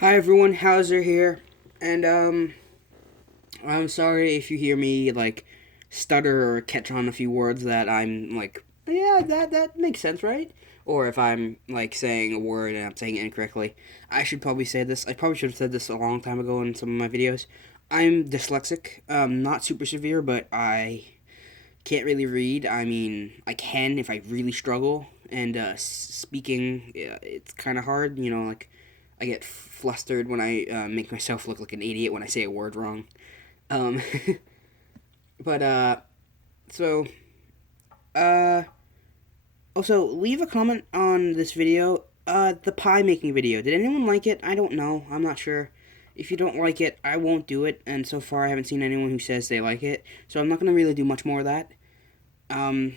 Hi everyone, Hauser here, and I'm sorry if you hear me like stutter or catch on a few words that I'm like, yeah, that makes sense, right? Or if I'm like saying a word and I'm saying it incorrectly. I should probably say this. I probably should have said this a long time ago in some of my videos. I'm dyslexic, not super severe, but I can't really read. I mean, I can if I really struggle, and speaking, yeah, it's kind of hard. Like I get flustered when I make myself look like an idiot when I say a word wrong. Um, but so uh, also leave a comment on this video. The pie making video. Did anyone like it? I don't know. I'm not sure. If you don't like it, I won't do it. And so far, I haven't seen anyone who says they like it. So I'm not gonna really do much more of that. Um,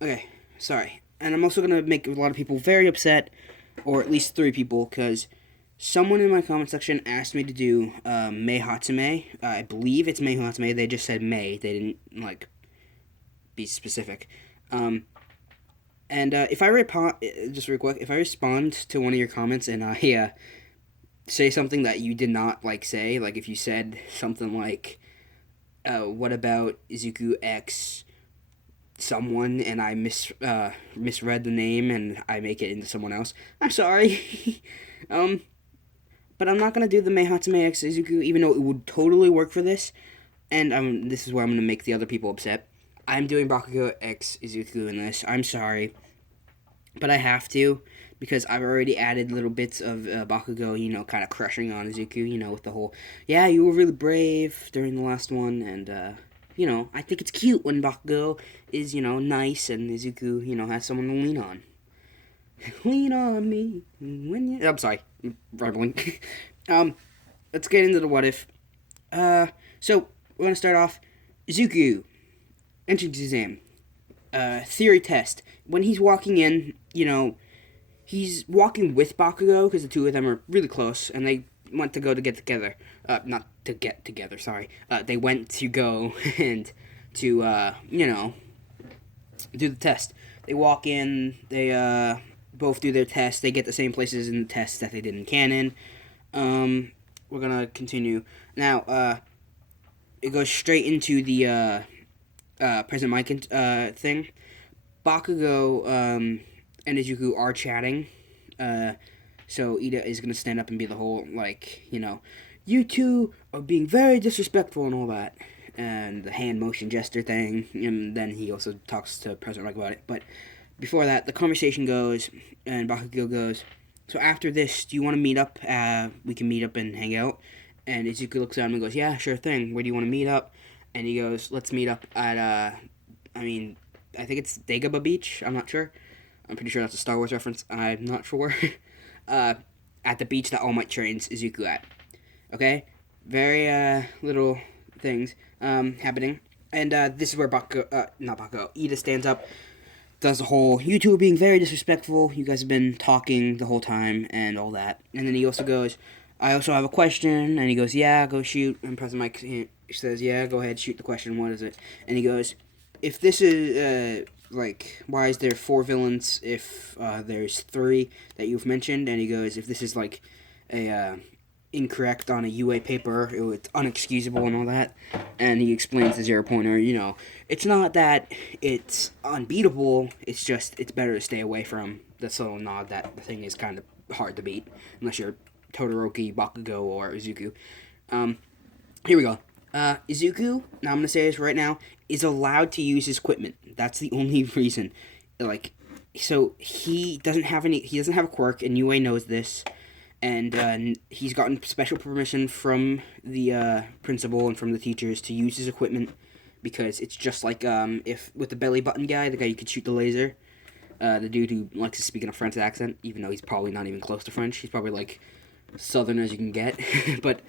okay, sorry. And I'm also gonna make a lot of people very upset, or at least three people, because someone in my comment section asked me to do Mei Hatsume. I believe it's Mei Hatsume. They just said Mei. They didn't like be specific. Um, and if I just real quick, if I respond to one of your comments and I say something that you did not like say, like if you said something like, "What about Izuku X someone," and I misread the name and I make it into someone else, I'm sorry. um, but I'm not gonna do the Meihatsume X Izuku, even though it would totally work for this. And this is where I'm gonna make the other people upset. I'm doing Bakugou X Izuku in this. I'm sorry, but I have to because I've already added little bits of Bakugou, kind of crushing on Izuku, with the whole, yeah, you were really brave during the last one, and I think it's cute when Bakugou is, nice and Izuku, has someone to lean on. Lean on me when you. I'm sorry, I'm rambling. um, let's get into the what if. So we're gonna start off. Izuku entrance exam. Theory test. When he's walking in, he's walking with Bakugou because the two of them are really close, and they went to go to get together. Not to get together. Sorry. They went to go and to do the test. They walk in. They both do their test. They get the same places in the test that they did in canon. We're gonna continue now. It goes straight into the President Mike thing. Bakugou and Izuku are chatting. So Ida is gonna stand up and be the whole like, you two are being very disrespectful and all that, and the hand motion gesture thing. And then he also talks to President Mike about it. But before that, the conversation goes, and Bakugou goes, "So after this, do you want to meet up? We can meet up and hang out." And Izuku looks at him and goes, "Yeah, sure thing. Where do you want to meet up?" And he goes, "Let's meet up at I think it's Dagobah Beach. I'm not sure. I'm pretty sure that's a Star Wars reference. I'm not sure. uh, at the beach that All Might trains Izuku at. Okay, very little things happening, and this is where not Bakugo, Ida stands up, does the whole, you two are being very disrespectful. You guys have been talking the whole time and all that, and then he also goes, I also have a question, and he goes, yeah, go shoot. And President Mike says, yeah, go ahead, shoot the question. What is it? And he goes, if this is why is there four villains if there's three that you've mentioned? And he goes, if this is like a incorrect on a UA paper, it's unexcusable and all that. And he explains the 0 pointer, it's not that it's unbeatable, it's just it's better to stay away from. This little nod that the thing is kind of hard to beat unless you're Todoroki, Bakugou, or Izuku. Here we go. Izuku, now I'm gonna say this right now, is allowed to use his equipment. That's the only reason. So he doesn't have a quirk, and UA knows this, and he's gotten special permission from the principal and from the teachers to use his equipment, because it's just like if with the belly button guy, the guy you could shoot the laser, the dude who likes to speak in a French accent, even though he's probably not even close to French. He's probably like southern as you can get, but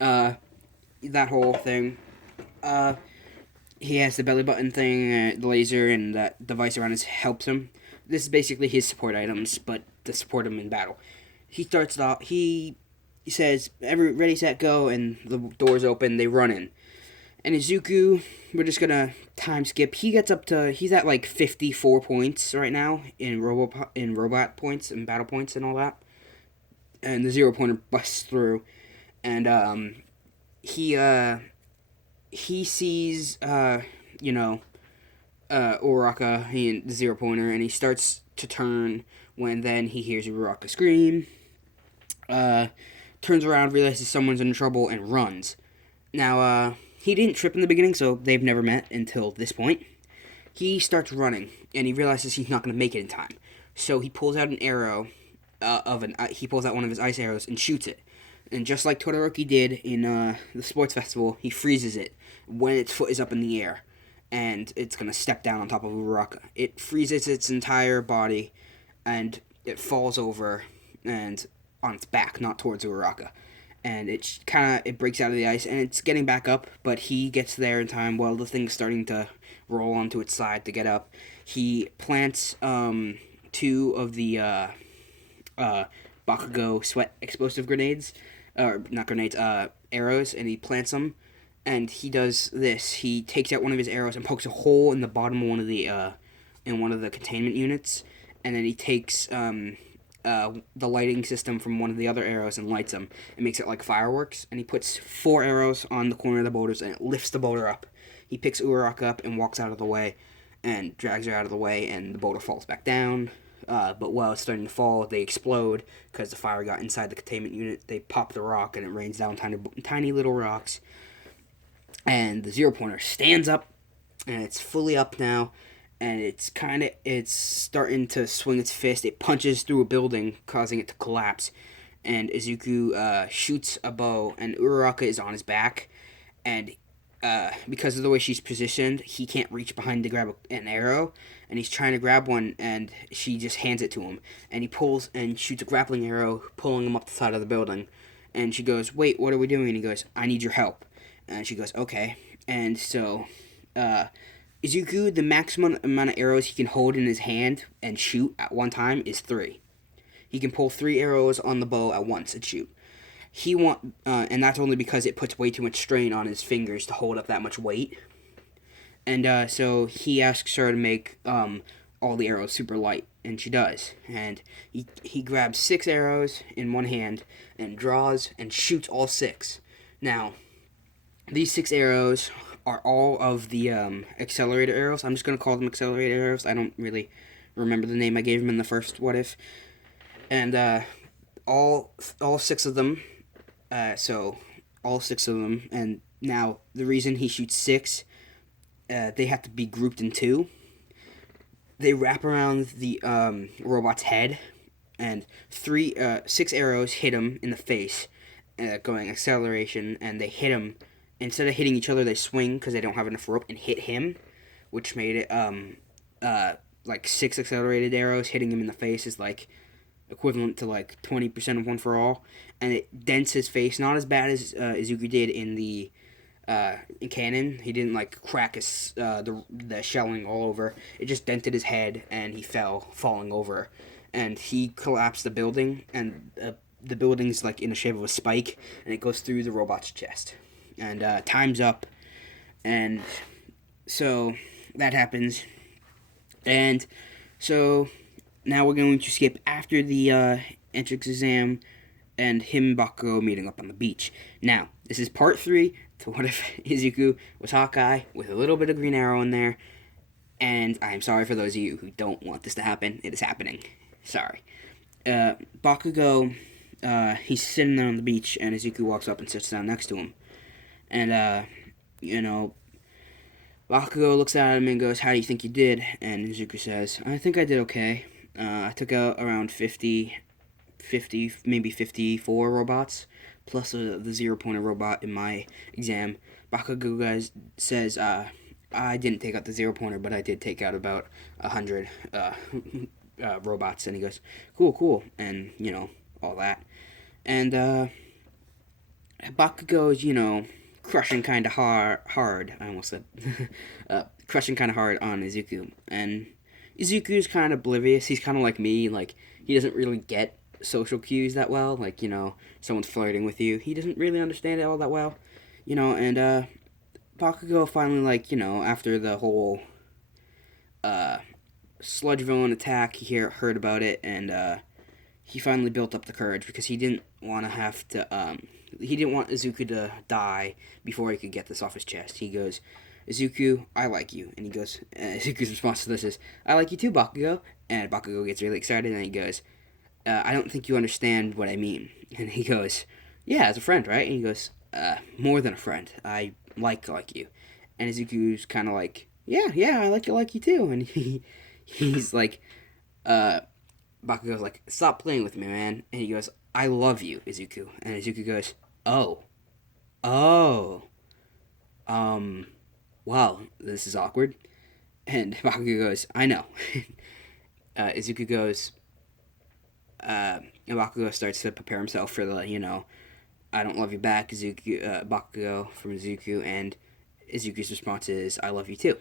that whole thing. He has the belly button thing, the laser, and that device around his helps him. This is basically his support items, but to support him in battle. He starts off. He says, "Every ready, set, go," and the doors open. They run in, and Izuku. We're just gonna time skip. He gets up to. He's at like 54 points right now in robot points and battle points and all that. and the zero pointer busts through, and he he sees Uraraka, the zero pointer, and he starts to turn when then he hears Uraraka scream. Turns around, realizes someone's in trouble, and runs. Now, he didn't trip in the beginning, so they've never met until this point. He starts running, and he realizes he's not going to make it in time. So he pulls out an arrow he pulls out one of his ice arrows and shoots it. And just like Todoroki did in the sports festival, he freezes it when its foot is up in the air, and it's going to step down on top of Uraraka. It freezes its entire body, and it falls over and on its back, not towards Uraraka. And it breaks out of the ice, and it's getting back up, but he gets there in time while the thing's starting to roll onto its side to get up. He plants two of the Bakugou sweat explosive grenades, or not grenades, arrows, and he plants them. And he does this. He takes out one of his arrows and pokes a hole in the bottom of one of the containment units, and then he takes the lighting system from one of the other arrows and lights them and makes it like fireworks. And he puts 4 arrows on the corner of the boulders, and it lifts the boulder up. He picks Uraraka up and walks out of the way and drags her out of the way, and the boulder falls back down. But while it's starting to fall, they explode because the fire got inside the containment unit. They pop the rock, and it rains down tiny little rocks. And the zero pointer stands up, and it's fully up now, and it's starting to swing its fist. It punches through a building, causing it to collapse. And Izuku shoots a bow, and Uraraka is on his back, and because of the way she's positioned, he can't reach behind to grab an arrow, and he's trying to grab one, and she just hands it to him, and he pulls and shoots a grappling arrow, pulling him up the side of the building, and she goes, "Wait, what are we doing?" And he goes, "I need your help," and she goes, "Okay," and so, Izuku, the maximum amount of arrows he can hold in his hand and shoot at one time is 3. He can pull 3 arrows on the bow at once and shoot. And that's only because it puts way too much strain on his fingers to hold up that much weight. And so he asks her to make all the arrows super light, and she does. And he grabs 6 arrows in one hand and draws and shoots all 6. Now, these 6 arrows are all of the accelerator arrows. I'm just going to call them accelerator arrows. I don't really remember the name I gave them in the first What If. And all 6 of them. So all 6 of them, and now the reason he shoots 6, they have to be grouped in 2. They wrap around the robot's head, and 6 arrows hit him in the face, going acceleration, and they hit him. Instead of hitting each other, they swing because they don't have enough rope and hit him, which made it like 6 accelerated arrows hitting him in the face is like equivalent to like 20% of One for All, and it dents his face. Not as bad as Izuku did in the in canon. He didn't like crack his the shelling all over. It just dented his head, and he fell, falling over, and he collapsed the building, and the building's like in the shape of a spike, and it goes through the robot's chest. And time's up, and so that happens, and so now we're going to skip after the entrance exam and him and Bakugou meeting up on the beach. Now, this is part 3 to What If Izuku was Hawkeye with a little bit of Green Arrow in there. And I am sorry for those of you who don't want this to happen. It is happening. Sorry. Bakugou, he's sitting there on the beach, and Izuku walks up and sits down next to him. And, Bakugou looks at him and goes, "How do you think you did?" And Izuku says, "I think I did okay. I took out around 50, maybe 54 robots, plus the zero-pointer robot in my exam." Bakugou says, "I didn't take out the zero-pointer, but I did take out about 100 robots." And he goes, Cool, and, all that. And Bakugou's, crushing kind of hard. I almost said, crushing kind of hard on Izuku. And Izuku's kind of oblivious. He's kind of like me. Like, he doesn't really get social cues that well. Like, someone's flirting with you. He doesn't really understand it all that well. And Bakugou finally, after the whole sludge villain attack, he heard about it, and he finally built up the courage because he didn't want to have to, he didn't want Izuku to die before he could get this off his chest. He goes, Izuku, I like you. And he goes, Izuku's response to this is, I like you too, Bakugo. And Bakugo gets really excited and he goes, I don't think you understand what I mean. And he goes, yeah, as a friend, right? And he goes, more than a friend. I like you. And Izuku's kind of like, yeah, I like you too. And he's like, Bakugo's like, stop playing with me, man. And he goes, I love you, Izuku. And Izuku goes, oh, wow, this is awkward. And Bakugo goes, I know. Izuku goes, and Bakugo starts to prepare himself for the, I don't love you back, Bakugo from Izuku, and Izuku's response is, I love you too.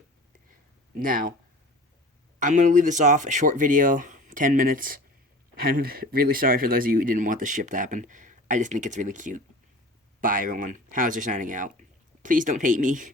Now, I'm going to leave this off, a short video, 10 minutes. I'm really sorry for those of you who didn't want this ship to happen. I just think it's really cute. Bye, everyone. Hauser signing out. Please don't hate me.